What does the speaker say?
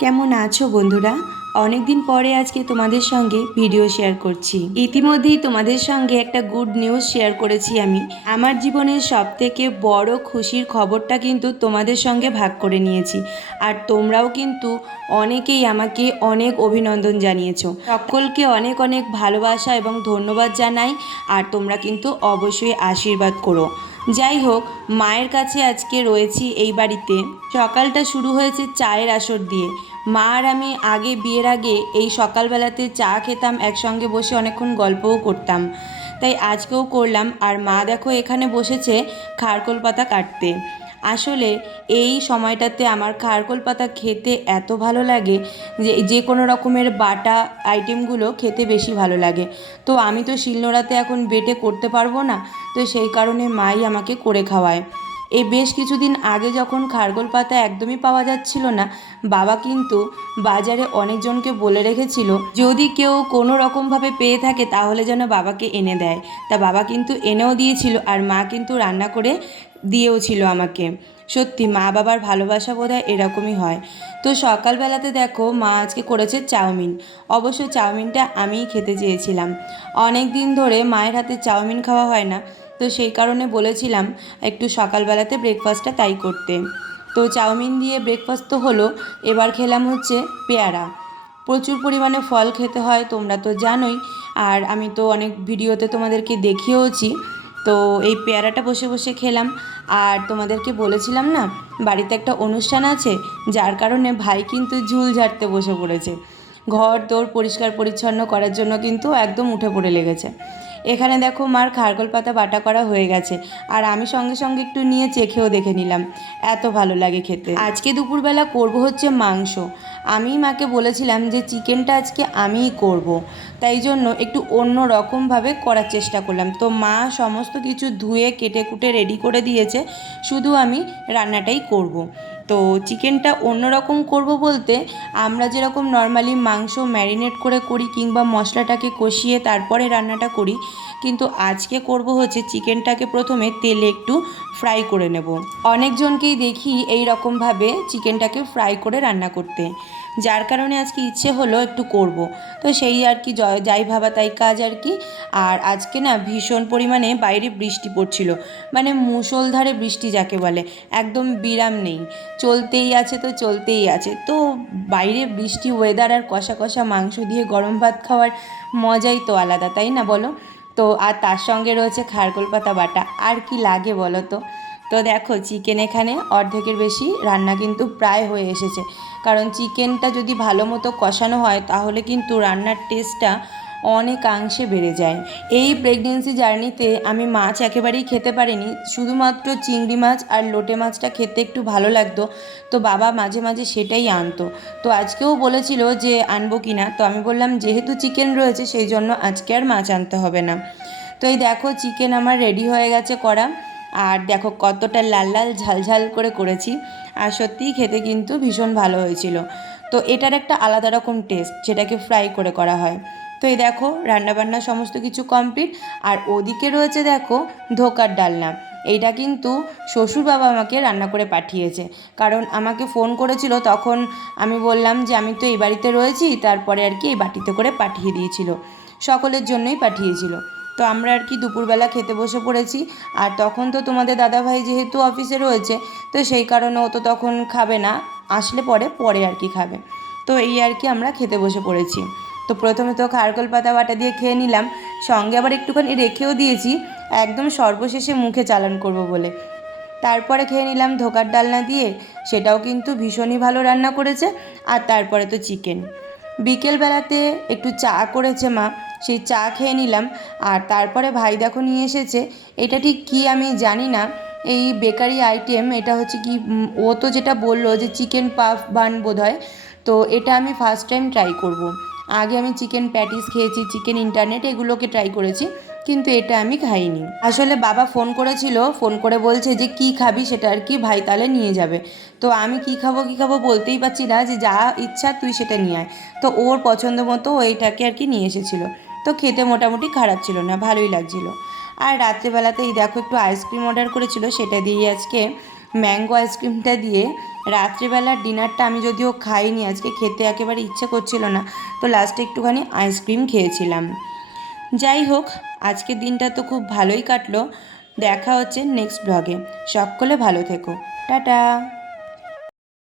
কেমন আছো বন্ধুরা? অনেক দিন পরে আজকে তোমাদের সঙ্গে ভিডিও শেয়ার করছি। ইতিমধ্যেই তোমাদের সঙ্গে একটা গুড নিউজ শেয়ার করেছি আমি। আমার জীবনের সব থেকে বড় খুশির খবরটা কিন্তু তোমাদের সঙ্গে ভাগ করে নিয়েছি। আর তোমরাও কিন্তু অনেকেই আমাকে অনেক অভিনন্দন জানিয়েছ। সকলকে অনেক অনেক ভালোবাসা এবং ধন্যবাদ জানাই। আর তোমরা কিন্তু অবশ্যই আশীর্বাদ করো। যাই হোক মায়ের কাছে আজকে রয়েছি এই বাড়িতে। সকালটা শুরু হয়েছে চায়ের আসর দিয়ে। মা আর আমি আগে বিয়ের আগে এই সকালবেলাতে চা খেতাম, একসঙ্গে বসে অনেকক্ষণ গল্পও করতাম। তাই আজকেও করলাম। আর মা দেখো এখানে বসেছে খারকোল পাতা কাটতে। আসলে এই সময়টাতে আমার খারকোল পাতা খেতে এত ভালো লাগে যে যে কোনো রকমের বাটা আইটেমগুলো খেতে বেশি ভালো লাগে। তো আমি তো শিলনোড়াতে এখন বেটে করতে পারব না, তো সেই কারণে মাই আমাকে করে খাওয়ায়। এই বেশ কিছুদিন আগে যখন খারগোল পাতা একদমই পাওয়া যাচ্ছিল না, বাবা কিন্তু বাজারে অনেকজনকে বলে রেখেছিল, যদি কেউ কোনো রকমভাবে পেয়ে থাকে তাহলে যেন বাবাকে এনে দেয়। তা বাবা কিন্তু এনেও দিয়েছিল, আর মা কিন্তু রান্না করে দিয়েও ছিল আমাকে। সত্যি, মা বাবার ভালোবাসা বোধ হয় এরকমই হয়। তো সকালবেলাতে দেখো, মা আজকে করেছে চাউমিন। অবশ্য চাউমিনটা আমিই খেতে চেয়েছিলাম। অনেক দিন ধরে মায়ের হাতে চাউমিন খাওয়া হয় না। তো সেই কারণে বলেছিলাম, একটু সকালবেলাতে ব্রেকফাস্টটা তাই করতে। তো চাউমিন দিয়ে ব্রেকফাস্ট তো হলো, এবার খেলাম হচ্ছে পেয়ারা। প্রচুর পরিমাণে ফল খেতে হয়, তোমরা তো জানোই। আর আমি তো অনেক ভিডিওতে তোমাদেরকে দেখিয়েওছি। তো এই পেয়ারাটা বসে বসে খেলাম। আর তোমাদেরকে বলেছিলাম না, বাড়িতে একটা অনুষ্ঠান আছে, যার কারণে ভাই কিন্তু ঝুল ঝাড়তে বসে পড়েছে। ঘর দৌড় পরিষ্কার পরিচ্ছন্ন করার জন্য কিন্তু একদম উঠে পড়ে লেগেছে। এখানে দেখো মার খারগোল পাতা বাটা করা হয়ে গেছে, আর আমি সঙ্গে সঙ্গে একটু নিয়ে চেখেও দেখে নিলাম, এত ভালো লাগে খেতে। আজকে দুপুরবেলা করব হচ্ছে মাংস। আমি মাকে বলেছিলাম যে, চিকেনটা আজকে আমিই করব। তাই জন্য একটু অন্য রকমভাবে করার চেষ্টা করলাম। তো মা সমস্ত কিছু ধুয়ে, কেটে কুটে রেডি করে দিয়েছে। শুধু আমি রান্নাটাই করব। তো চিকেনটা অন্যরকম করব বলতে, আমরা যেরকম নর্মালি মাংস ম্যারিনেট করে করি কিংবা মশলাটাকে কষিয়ে তারপরে রান্নাটা করি, কিন্তু আজকে করব হচ্ছে চিকেনটাকে প্রথমে তেলে একটু ফ্রাই করে নেব। অনেকজনকেই দেখি এই রকমভাবে চিকেনটাকে ফ্রাই করে রান্না করতে। যার কারণে আজকে ইচ্ছে হলো একটু করব। তো সেই আর কি যাই ভাবা তাই কাজ আর কি। আর আজকে না ভীষণ পরিমাণে বাইরে বৃষ্টি পড়ছিল। মানে মুষলধারে বৃষ্টি যাকে বলে, একদম বিরাম নেই। চলতেই আছে তো চলতেই আছে। তো বাইরে বৃষ্টি ওয়েদার আর কষা কষা মাংস দিয়ে গরম ভাত খাওয়ার মজাই তো আলাদা, তাই না বলো? তো আর তার সঙ্গে রয়েছে খারকোল পাতা বাটা। আর কি লাগে বলো তো? তো দেখো চিকেন এখানে অর্ধেকের বেশি রান্না কিন্তু প্রায় হয়ে এসেছে। কারণ চিকেনটা যদি ভালো মতো কষানো হয়, তাহলে কিন্তু রান্নার টেস্টটা অনেকাংশে বেড়ে যায়। এই প্রেগনেন্সি জার্নিতে আমি মাছ একেবারেই খেতে পারিনি, শুধুমাত্র চিংড়ি মাছ আর লোটে মাছটা খেতে একটু ভালো লাগতো। তো বাবা মাঝে মাঝে সেটাই আনতো। তো আজকেও বলেছিল যে আনব কি না তো আমি বললাম যেহেতু চিকেন রয়েছে, সেই জন্য আজকে আর মাছ আনতে হবে না। তো এই দেখো চিকেন আমার রেডি হয়ে গেছে করা। আর দেখো কতটা লাল লাল ঝালঝাল করে করেছি। আর সত্যিই খেতে কিন্তু ভীষণ ভালো হয়েছিল। তো এটার একটা আলাদা রকম টেস্ট যেটাকে ফ্রাই করে করা হয়। তো এই দেখো, রান্নাবান্না সমস্ত কিছু কমপ্লিট আর ওদিকে রয়েছে দেখো ধোকার ডালনা। এইটা কিন্তু শ্বশুর বাবা আমাকে রান্না করে পাঠিয়েছে। কারণ আমাকে ফোন করেছিল, তখন আমি বললাম যে আমি তো এই বাড়িতে রয়েছি, তারপরে আর কি এই বাটিতে করে পাঠিয়ে দিয়েছিল। সকলের জন্যই পাঠিয়েছিল। তো আমরা আর কি দুপুরবেলা খেতে বসে পড়েছি। আর তখন তো তোমাদের দাদাভাই যেহেতু অফিসে রয়েছে, তো সেই কারণে ও তো তখন খাবে না। আসলে পরে পরে আর কি খাবে। তো এই আর কি আমরা খেতে বসে পড়েছি। তো প্রথমে তো খারকোল পাতা, বাটা দিয়ে খেয়ে নিলাম। সঙ্গে আবার একটুখানি রেখেও দিয়েছি। একদম সর্বশেষে মুখে চালান করব বলে। তারপরে খেয়ে নিলাম ধোকার ডালনা দিয়ে। সেটাও কিন্তু ভীষণই ভালো রান্না করেছে। আর তারপরে তো চিকেন বিকেলবেলাতে একটু চা করেছে মা। সেই চা খেয়ে নিলাম। আর তারপরে ভাই দেখো নিয়ে এসেছে, এটা ঠিক কী আমি জানি না। এই বেকারি আইটেম, এটা হচ্ছে কি ও তো যেটা বলল যে চিকেন পাফ বান বোধ হয় তো এটা আমি ফার্স্ট টাইম ট্রাই করব। আগে আমি চিকেন প্যাটিস খেয়েছি, চিকেন ইন্টারনেট এগুলোকে ট্রাই করেছি, কিন্তু এটা আমি খাইনি। আসলে বাবা ফোন করেছিল, ফোন করে বলছে যে কি খাবি সেটা আর কি ভাই তাহলে নিয়ে যাবে। তো আমি কি খাব কি খাব বলতেই পারছি না যে যা ইচ্ছা তুই সেটা নিয়ে আয়। তো ওর পছন্দ মতো ওইটাকে আর কি নিয়ে এসেছিল। তো খেতে মোটামুটি খারাপ ছিল না, ভালোই লাগছিল। আর রাত্রেবেলাতে এই দেখো একটু আইসক্রিম অর্ডার করেছিল, সেটা দিয়ে আজকে ম্যাঙ্গো আইসক্রিমটা দিয়ে রাত্রিবেলার ডিনারটা আমি যদিও খাইনি, আজকে খেতে একেবারে ইচ্ছে করছিল না, তো লাস্টে একটুখানি আইসক্রিম খেয়েছিলাম। যাই হোক, আজকের দিনটা তো খুব ভালোই কাটলো। দেখা হচ্ছে নেক্সট ব্লগে সকলে ভালো থেকো। টাটা।